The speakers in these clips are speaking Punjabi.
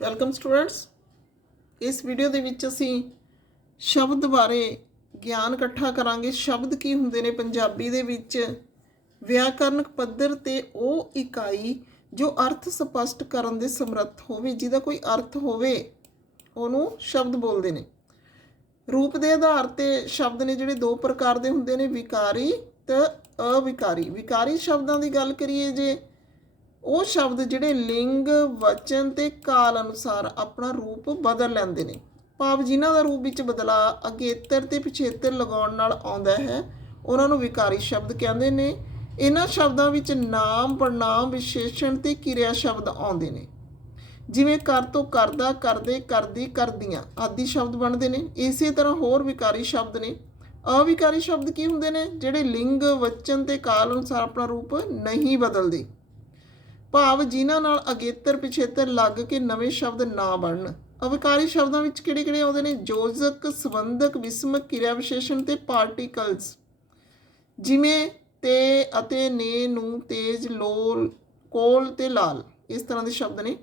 ਵੈਲਕਮ ਸਟੂਡੈਂਟਸ ਇਸ ਵੀਡੀਓ ਦੇ ਵਿੱਚ ਅਸੀਂ ਸ਼ਬਦ ਬਾਰੇ ਗਿਆਨ ਇਕੱਠਾ ਕਰਾਂਗੇ। ਸ਼ਬਦ ਕੀ ਹੁੰਦੇ ਨੇ? ਪੰਜਾਬੀ ਦੇ ਵਿੱਚ ਵਿਆਕਰਨਕ ਪੱਧਰ ਤੇ ਉਹ ਇਕਾਈ ਜੋ ਅਰਥ ਸਪਸ਼ਟ ਕਰਨ ਦੇ ਸਮਰੱਥ ਹੋਵੇ, ਜਿਹਦਾ ਕੋਈ ਅਰਥ ਹੋਵੇ, ਉਹਨੂੰ ਸ਼ਬਦ ਬੋਲਦੇ ਨੇ। ਰੂਪ ਦੇ ਆਧਾਰ ਤੇ ਸ਼ਬਦ ਨੇ ਜਿਹੜੇ ਦੋ ਪ੍ਰਕਾਰ ਦੇ ਹੁੰਦੇ ਨੇ, ਵਿਕਾਰੀ ਤੇ ਅਵਿਕਾਰੀ। ਵਿਕਾਰੀ ਸ਼ਬਦਾਂ ਦੀ ਗੱਲ ਕਰੀਏ ਜੇ ਉਹ ਸ਼ਬਦ ਜਿਹੜੇ ਲਿੰਗ, ਵਚਨ ਤੇ ਕਾਲ ਅਨੁਸਾਰ ਆਪਣਾ ਰੂਪ ਬਦਲ ਲੈਂਦੇ ਨੇ। ਭਾਵ ਜਿਨ੍ਹਾਂ ਦਾ ਰੂਪ ਵਿੱਚ ਬਦਲਾਅ ਅਗੇਤਰ ਤੇ ਪਿਛੇਤਰ ਲਗਾਉਣ ਨਾਲ ਆਉਂਦਾ ਹੈ, ਉਹਨਾਂ ਨੂੰ ਵਿਕਾਰੀ ਸ਼ਬਦ ਕਹਿੰਦੇ ਨੇ। ਇਹਨਾਂ ਸ਼ਬਦਾਂ ਵਿੱਚ ਨਾਮ ਪੜਨਾਮ ਵਿਸ਼ੇਸ਼ਣ ਤੇ ਕਿਰਿਆ ਸ਼ਬਦ ਆਉਂਦੇ ਨੇ। ਜਿਵੇਂ ਕਰ ਤੋਂ ਕਰਦਾ, ਕਰਦੇ, ਕਰਦੀ, ਕਰਦੀਆਂ ਆਦਿ ਸ਼ਬਦ ਬਣਦੇ ਨੇ। ਇਸੇ ਤਰ੍ਹਾਂ ਹੋਰ ਵਿਕਾਰੀ ਸ਼ਬਦ ਨੇ। ਅਵਿਕਾਰੀ ਸ਼ਬਦ ਕੀ ਹੁੰਦੇ ਨੇ? ਜਿਹੜੇ ਲਿੰਗ, ਵਚਨ ਤੇ ਕਾਲ ਅਨੁਸਾਰ ਆਪਣਾ ਰੂਪ ਨਹੀਂ ਬਦਲਦੇ। ਭਾਵ ਜਿਨ੍ਹਾਂ ਨਾਲ ਅਗੇਤਰ ਪਿਛੇਤਰ ਲੱਗ ਕੇ ਨਵੇਂ ਸ਼ਬਦ ਨਾ ਬਣਨ। ਅਵਿਕਾਰੀ ਸ਼ਬਦਾਂ ਵਿੱਚ ਕਿਹੜੇ ਕਿਹੜੇ ਆਉਂਦੇ ਨੇ? ਜੋਜਕ ਸੰਬੰਧਕ, ਵਿਸਮਕ, ਕਿਰਿਆ ਵਿਸ਼ੇਸ਼ਣ ਤੇ ਪਾਰਟੀਕਲਸ। ਜਿਵੇਂ ਤੇ ਅਤੇ ਨੇ, ਨੂੰ, ਤੇਜ, ਲੋਲ, ਕੋਲ ਤੇ ਲਾਲ। ਇਸ ਤਰ੍ਹਾਂ ਦੇ ਸ਼ਬਦ ਨੇ।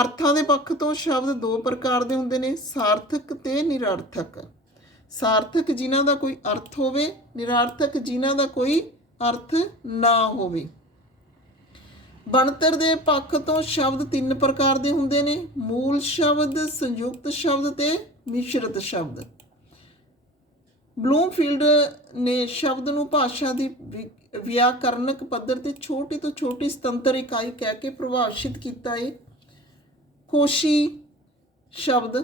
ਅਰਥਾਂ ਦੇ ਪੱਖ ਤੋਂ ਸ਼ਬਦ ਦੋ ਪ੍ਰਕਾਰ ਦੇ ਹੁੰਦੇ ਨੇ, ਸਾਰਥਕ ਤੇ ਨਿਰਾਰਥਕ। ਸਾਰਥਕ ਜਿਨ੍ਹਾਂ ਦਾ ਕੋਈ ਅਰਥ ਹੋਵੇ, ਨਿਰਾਰਥਕ ਜਿਨ੍ਹਾਂ ਦਾ ਕੋਈ ਅਰਥ ਨਾ ਹੋਵੇ। ਬਣਤਰ ਦੇ ਪੱਖ ਤੋਂ ਸ਼ਬਦ ਤਿੰਨ ਪ੍ਰਕਾਰ ਦੇ ਹੁੰਦੇ ਨੇ। ਮੂਲ ਸ਼ਬਦ, ਸੰਯੁਕਤ ਸ਼ਬਦ ਤੇ ਮਿਸ਼ਰਤ ਸ਼ਬਦ। ਬਲੂਮਫੀਲਡ ਨੇ ਸ਼ਬਦ ਨੂੰ ਭਾਸ਼ਾ ਦੀ ਵਿ- ਵਿਆਕਰਨਕ ਪੱਧਰ ਤੇ ਛੋਟੀ ਤੋਂ ਛੋਟੀ ਸੁਤੰਤਰ ਇਕਾਈ ਕਹਿ ਕੇ ਪ੍ਰਭਾਸ਼ਿਤ ਕੀਤਾ ਹੈ ਕੋਸ਼ੀ ਸ਼ਬਦ।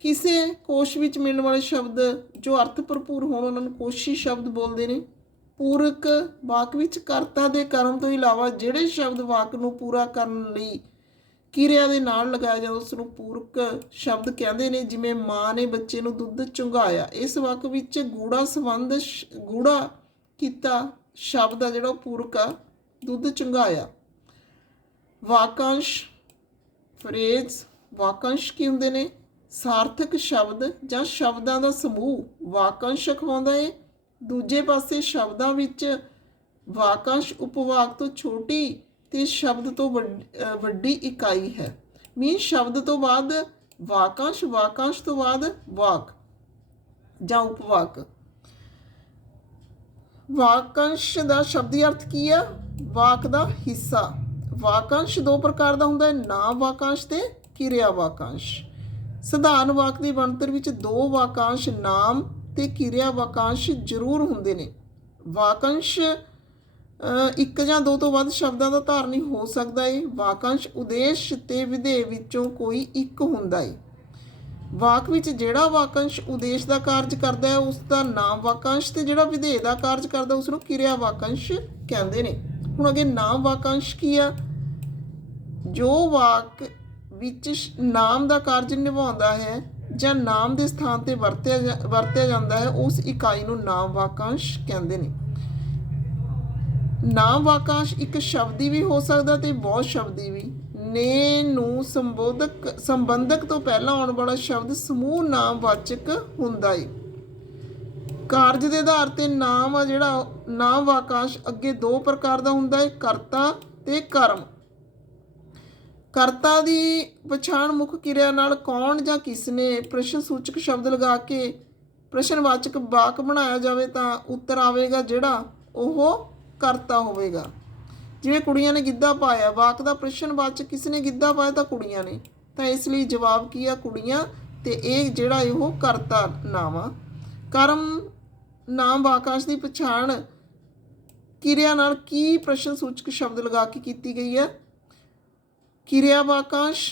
ਕਿਸੇ ਕੋਸ਼ ਵਿੱਚ ਮਿਲਣ ਵਾਲੇ ਸ਼ਬਦ ਜੋ ਅਰਥ ਭਰਪੂਰ ਹੋਣ, ਉਹਨਾਂ ਨੂੰ ਕੋਸ਼ੀ ਸ਼ਬਦ ਬੋਲਦੇ ਨੇ। ਪੂਰਕ ਵਾਕ ਵਿੱਚ ਕਰਤਾ ਦੇ ਕਰਮ ਤੋਂ ਇਲਾਵਾ ਜਿਹੜੇ ਸ਼ਬਦ ਵਾਕ ਨੂੰ ਪੂਰਾ ਕਰਨ ਲਈ ਕਿਰਿਆ ਦੇ ਨਾਲ ਲਗਾਇਆ ਜਾਂਦਾ ਉਸ ਨੂੰ ਪੂਰਕ ਸ਼ਬਦ ਕਹਿੰਦੇ ਨੇ, ਜਿਵੇਂ ਮਾਂ ਨੇ ਬੱਚੇ ਨੂੰ ਦੁੱਧ ਚੁੰਘਾਇਆ। ਇਸ ਵਾਕ ਵਿੱਚ ਗੂੜਾ ਸੰਬੰਧ ਸ਼- ਗੂੜਾ ਕੀਤਾ ਸ਼ਬਦ ਆ ਜਿਹੜਾ ਉਹ ਪੂਰਕ ਆ, ਦੁੱਧ ਚੁੰਘਾਇਆ। ਵਾਕਾਂਸ਼, ਫਰੇਜ਼, ਵਾਕਾਂਸ਼ ਕੀ ਹੁੰਦੇ ਨੇ? ਸਾਰਥਕ ਸ਼ਬਦ ਜਾਂ ਸ਼ਬਦਾਂ ਦਾ ਸਮੂਹ ਵਾਕਾਂਸ਼ ਅਖਵਾਉਂਦਾ ਹੈ ਦੂਜੇ ਪਾਸੇ ਸ਼ਬਦਾਂ ਵਿੱਚ ਵਾਕਾਂਸ਼ ਉਪਵਾਕ ਤੋਂ ਛੋਟੀ ਤੇ ਸ਼ਬਦ ਤੋਂ ਵੱਡ- ਵੱਡੀ ਇਕਾਈ ਹੈ। ਮੀਨ ਸ਼ਬਦ ਤੋਂ ਬਾਅਦ ਵਾਕਾਂਸ਼ ਵਾਕਾਂਸ਼ ਤੋਂ ਬਾਅਦ ਵਾਕ ਜਾਂ ਉਪਵਾਕ। ਵਾਕਾਂਸ਼ ਦਾ ਸ਼ਬਦੀ ਅਰਥ ਕੀ ਹੈ? ਵਾਕ ਦਾ ਹਿੱਸਾ। ਵਾਕਾਂਸ਼ ਦੋ ਪ੍ਰਕਾਰ ਦਾ ਹੁੰਦਾ ਹੈ, ਨਾਮ ਵਾਕਾਂਸ਼ ਤੇ ਕਿਰਿਆ ਵਾਕਾਂਸ਼। ਸਧਾਰਨ ਵਾਕ ਦੀ ਬਣਤਰ ਵਿੱਚ ਦੋ ਵਾਕਾਂਸ਼, ਨਾਮ ਤੇ ਕਿਰਿਆ ਵਾਕਾਂਸ਼ ਜ਼ਰੂਰ ਹੁੰਦੇ ਨੇ। ਵਾਕਾਂਸ਼ ਇੱਕ ਜਾਂ ਦੋ ਤੋਂ ਵੱਧ ਸ਼ਬਦਾਂ ਦਾ ਧਾਰਨੀ ਹੋ ਸਕਦਾ ਏ। ਵਾਕਾਂਸ਼ ਉਦੇਸ਼ ਤੇ ਵਿਧੇ ਵਿੱਚੋਂ ਕੋਈ ਇੱਕ ਹੁੰਦਾ ਏ। ਵਾਕ ਵਿੱਚ ਜਿਹੜਾ ਵਾਕਾਂਸ਼ ਉਦੇਸ਼ ਦਾ ਕਾਰਜ ਕਰਦਾ ਹੈ, ਉਸ ਦਾ ਨਾਮ ਵਾਕਾਂਸ਼ ਤੇ ਜਿਹੜਾ ਵਿਧੇ ਦਾ ਕਾਰਜ ਕਰਦਾ ਉਸ ਨੂੰ ਕਿਰਿਆ ਵਾਕਾਂਸ਼ ਕਹਿੰਦੇ ਨੇ। ਹੁਣ ਅੱਗੇ ਨਾਮ ਵਾਕਾਂਸ਼ ਕੀ ਆ? ਜੋ ਵਾਕ ਵਿੱਚ ਨਾਮ ਦਾ ਕਾਰਜ ਨਿਭਾਉਂਦਾ ਹੈ ਜਾਂ ਨਾਮ ਦੇ ਸਥਾਨ ਤੇ ਵਰਤਿਆ ਜਾ- ਵਰਤਿਆ ਜਾਂਦਾ ਹੈ, ਉਸ ਇਕਾਈ ਨੂੰ ਨਾਮ ਵਾਕਾਂਸ਼ ਕਹਿੰਦੇ ਨੇ। ਨਾਮ ਵਾਕਾਂਸ਼ ਇੱਕ ਸ਼ਬਦੀ ਵੀ ਹੋ ਸਕਦਾ ਤੇ ਬਹੁਤ ਸ਼ਬਦੀ ਵੀ। ਨੇ ਨੂੰ ਸੰਬੋਧਕ, ਸੰਬੰਧਕ ਤੋਂ ਪਹਿਲਾਂ ਆਉਣ ਵਾਲਾ ਸ਼ਬਦ ਸਮੂਹ ਨਾਮਵਾਚਕ ਹੁੰਦਾ ਏ। ਕਾਰਜ ਦੇ ਆਧਾਰ ਤੇ ਨਾਮ ਆ ਜਿਹੜਾ ਨਾਮ ਵਾਕਾਂਸ਼ ਅੱਗੇ ਦੋ ਪ੍ਰਕਾਰ ਦਾ ਹੁੰਦਾ ਹੈ ਕਰਤਾ ਤੇ ਕਰਮ। ਕਰਤਾ ਦੀ ਪਛਾਣ ਮੁੱਖ ਕਿਰਿਆ ਨਾਲ ਕੌਣ ਜਾਂ ਕਿਸ ਨੇ ਪ੍ਰਸ਼ਨ ਸੂਚਕ ਸ਼ਬਦ ਲਗਾ ਕੇ ਪ੍ਰਸ਼ਨਵਾਚਕ ਵਾਕ ਬਣਾਇਆ ਜਾਵੇ ਤਾਂ ਉੱਤਰ ਆਵੇਗਾ ਜਿਹੜਾ ਉਹ ਕਰਤਾ ਹੋਵੇਗਾ। ਜਿਵੇਂ ਕੁੜੀਆਂ ਨੇ ਗਿੱਧਾ ਪਾਇਆ, ਵਾਕ ਦਾ ਪ੍ਰਸ਼ਨਵਾਚਕ ਕਿਸ ਨੇ ਗਿੱਧਾ ਪਾਇਆ ਤਾਂ ਕੁੜੀਆਂ ਨੇ। ਤਾਂ ਇਸ ਲਈ ਜਵਾਬ ਕੀ ਆ ਕੁੜੀਆਂ ਤੇ ਇਹ ਜਿਹੜਾ ਇਹ ਉਹ ਕਰਤਾ ਨਾਮ ਆ। ਕਰਮ ਨਾਮ ਵਾਕਾਂਸ਼ ਦੀ ਪਛਾਣ ਕਿਰਿਆ ਨਾਲ ਕੀ ਪ੍ਰਸ਼ਨ ਸੂਚਕ ਸ਼ਬਦ ਲਗਾ ਕੇ ਕੀਤੀ ਗਈ ਹੈ? ਕਿਰਿਆ ਵਾਕਾਂਸ਼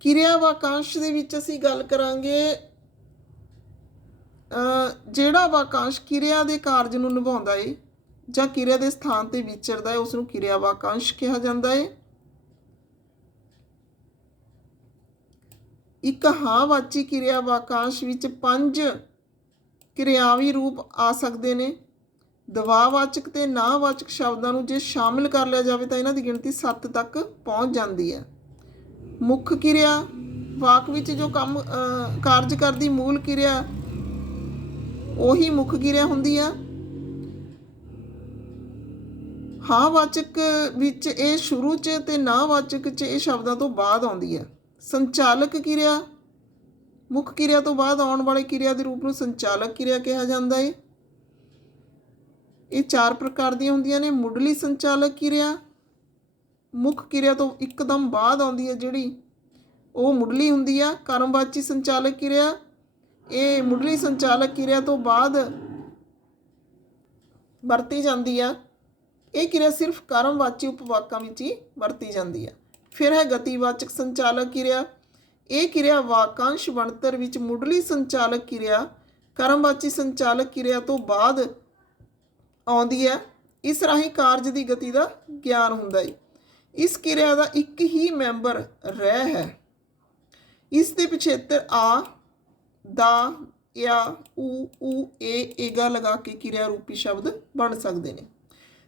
ਕਿਰਿਆ ਵਾਕਾਂਸ਼ ਦੇ ਵਿੱਚ ਅਸੀਂ ਗੱਲ ਕਰਾਂਗੇ ਜਿਹੜਾ ਵਾਕਾਂਸ਼ ਕਿਰਿਆ ਦੇ ਕਾਰਜ ਨੂੰ ਨਿਭਾਉਂਦਾ ਏ, ਜਾਂ ਕਿਰਿਆ ਦੇ ਸਥਾਨ ਤੇ ਵਿਚਰਦਾ ਹੈ ਉਸ ਨੂੰ ਕਿਰਿਆ ਵਾਕਾਂਸ਼ ਕਿਹਾ ਜਾਂਦਾ ਏ। ਇੱਕ ਹਾਂ-ਵਾਚੀ ਕਿਰਿਆ ਵਾਕਾਂਸ਼ ਵਿੱਚ ਪੰਜ ਕਿਰਿਆਵੀ ਰੂਪ ਆ ਸਕਦੇ ਨੇ। ਦਵਾਵਾਚਕ ਤੇ ਨਾਵਾਚਕ ਸ਼ਬਦਾਂ ਨੂੰ ਜੇ ਸ਼ਾਮਿਲ ਕਰ ਲਿਆ ਜਾਵੇ ਤਾਂ ਇਹਨਾਂ ਦੀ ਗਿਣਤੀ 7 ਤੱਕ ਪਹੁੰਚ ਜਾਂਦੀ ਹੈ। ਮੁੱਖ ਕਿਰਿਆ, ਵਾਕ ਵਿੱਚ ਜੋ ਕੰਮ ਕਾਰਜ ਕਰਦੀ ਮੂਲ ਕਿਰਿਆ, ਉਹੀ ਮੁੱਖ ਕਿਰਿਆ ਹੁੰਦੀ ਆ। ਹਾਂ ਵਾਚਕ ਵਿੱਚ ਇਹ ਸ਼ੁਰੂ 'ਚ ਤੇ ਨਾ ਵਾਚਕ 'ਚ ਇਹ ਸ਼ਬਦਾਂ ਤੋਂ ਬਾਅਦ ਆਉਂਦੀ ਹੈ। ਸੰਚਾਲਕ ਕਿਰਿਆ, ਮੁੱਖ ਕਿਰਿਆ ਤੋਂ ਬਾਅਦ ਆਉਣ ਵਾਲੀ ਕਿਰਿਆ ਦੇ ਰੂਪ ਨੂੰ ਸੰਚਾਲਕ ਕਿਰਿਆ ਕਿਹਾ ਜਾਂਦਾ ਹੈ। ਇਹ ਚਾਰ ਪ੍ਰਕਾਰ ਦੀਆਂ ਹੁੰਦੀਆਂ ਨੇ। ਮੁੱਢਲੀ ਸੰਚਾਲਕ ਕਿਰਿਆ, ਮੁੱਖ ਕਿਰਿਆ ਤੋਂ ਇੱਕਦਮ ਬਾਅਦ ਆਉਂਦੀ ਹੈ ਜਿਹੜੀ ਉਹ ਮੁੱਢਲੀ ਹੁੰਦੀ ਆ। ਕਰਮਵਾਚੀ ਸੰਚਾਲਕ ਕਿਰਿਆ, ਇਹ ਮੁੱਢਲੀ ਸੰਚਾਲਕ ਕਿਰਿਆ ਤੋਂ ਬਾਅਦ ਵਰਤੀ ਜਾਂਦੀ ਆ। ਇਹ ਕਿਰਿਆ ਸਿਰਫ ਕਰਮਵਾਚੀ ਉਪਵਾਕਾਂ ਵਿੱਚ ਹੀ ਵਰਤੀ ਜਾਂਦੀ ਆ। ਫਿਰ ਹੈ ਗਤੀਵਾਚਕ ਸੰਚਾਲਕ ਕਿਰਿਆ। ਇਹ ਕਿਰਿਆ ਵਾਕਾਂਸ਼ ਬਣਤਰ ਵਿੱਚ ਮੁੱਢਲੀ ਸੰਚਾਲਕ ਕਿਰਿਆ, ਕਰਮਵਾਚੀ ਸੰਚਾਲਕ ਕਿਰਿਆ ਤੋਂ ਬਾਅਦ ਆਉਂਦੀ ਹੈ, ਇਸ ਰਾਹੀਂ ਕਾਰਜ ਦੀ ਗਤੀ ਦਾ ਗਿਆਨ ਹੁੰਦਾ ਹੈ ਇਸ ਕਿਰਿਆ ਦਾ ਇੱਕ ਹੀ ਮੈਂਬਰ ਰਹਿ ਹੈ। ਇਸ ਦੇ ਪਿਛੇਤਰ ਆ, ਦਾ ਜਾਂ ਊ ਊ ਏ, ਏਗਾ ਲਗਾ ਕੇ ਕਿਰਿਆ ਰੂਪੀ ਸ਼ਬਦ ਬਣ ਸਕਦੇ ਨੇ।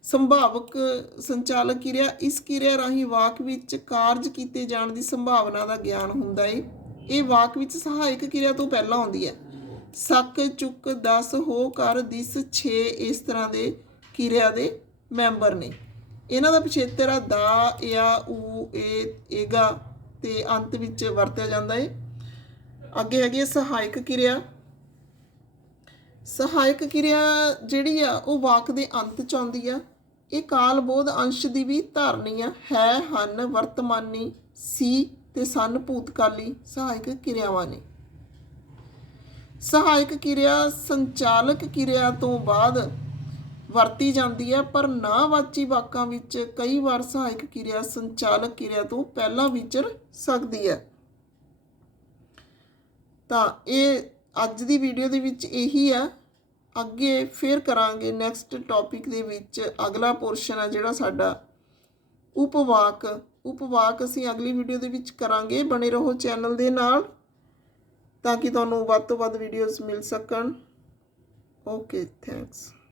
ਸੰਭਾਵਕ ਸੰਚਾਲਕ ਕਿਰਿਆ, ਇਸ ਕਿਰਿਆ ਰਾਹੀਂ ਵਾਕ ਵਿੱਚ ਕਾਰਜ ਕੀਤੇ ਜਾਣ ਦੀ ਸੰਭਾਵਨਾ ਦਾ ਗਿਆਨ ਹੁੰਦਾ ਹੈ ਇਹ ਵਾਕ ਵਿੱਚ ਸਹਾਇਕ ਕਿਰਿਆ ਤੋਂ ਪਹਿਲਾਂ ਆਉਂਦੀ ਹੈ। ਸੱਕ ਚੁੱਕ 10 ਹੋ ਕਰ ਦਿਸ 6 ਇਸ ਤਰ੍ਹਾਂ ਦੇ ਕਿਰਿਆ ਦੇ ਮੈਂਬਰ ਨੇ। ਇਹਨਾਂ ਦਾ ਪਿਛੇਤਰ ਆ ਦਾ ਜਾਂ ਊ ਏ, ਏਗਾ ਤੇ ਅੰਤ ਵਿੱਚ ਵਰਤਿਆ ਜਾਂਦਾ ਹੈ ਅੱਗੇ ਹੈਗੀ ਹੈ ਸਹਾਇਕ ਕਿਰਿਆ। ਸਹਾਇਕ ਕਿਰਿਆ ਜਿਹੜੀ ਆ ਉਹ ਵਾਕ ਦੇ ਅੰਤ ਚ ਆਉਂਦੀ ਆ। ਇਹ ਕਾਲ ਬੋਧ ਅੰਸ਼ ਦੀ ਵੀ ਧਾਰਨੀ ਆ। ਹੈ, ਹਨ, ਵਰਤਮਾਨੀ, ਸੀ ਤੇ ਸਨ ਭੂਤਕਾਲੀ ਸਹਾਇਕ ਕਿਰਿਆਵਾਂ ਨੇ। ਸਹਾਇਕ ਕਿਰਿਆ ਸੰਚਾਲਕ ਕਿਰਿਆ ਤੋਂ ਬਾਅਦ ਵਰਤੀ ਜਾਂਦੀ ਹੈ, ਪਰ ਨਾਵਾਚੀ ਵਾਕਾਂ ਵਿੱਚ ਕਈ ਵਾਰ ਸਹਾਇਕ ਕਿਰਿਆ ਸੰਚਾਲਕ ਕਿਰਿਆ ਤੋਂ ਪਹਿਲਾਂ ਵਿਚਰ ਸਕਦੀ ਹੈ। ਤਾਂ ਇਹ ਅੱਜ ਦੀ ਵੀਡੀਓ ਦੇ ਵਿੱਚ ਇਹੀ ਆ ਅੱਗੇ ਫੇਰ ਕਰਾਂਗੇ ਨੈਕਸਟ ਟੌਪਿਕ ਦੇ ਵਿੱਚ ਅਗਲਾ ਪੋਰਸ਼ਨ ਆ ਜਿਹੜਾ ਸਾਡਾ ਉਪਵਾਕ। ਉਪਵਾਕ ਅਸੀਂ ਅਗਲੀ ਵੀਡੀਓ ਦੇ ਵਿੱਚ ਕਰਾਂਗੇ। ਬਣੇ ਰਹੋ ਚੈਨਲ ਦੇ ਨਾਲ। ਤਾਂ ਕਿ ਤੁਹਾਨੂੰ ਵੱਧ ਤੋਂ ਵੱਧ ਵੀਡੀਓਜ਼ ਮਿਲ ਸਕਣ। Okay thanks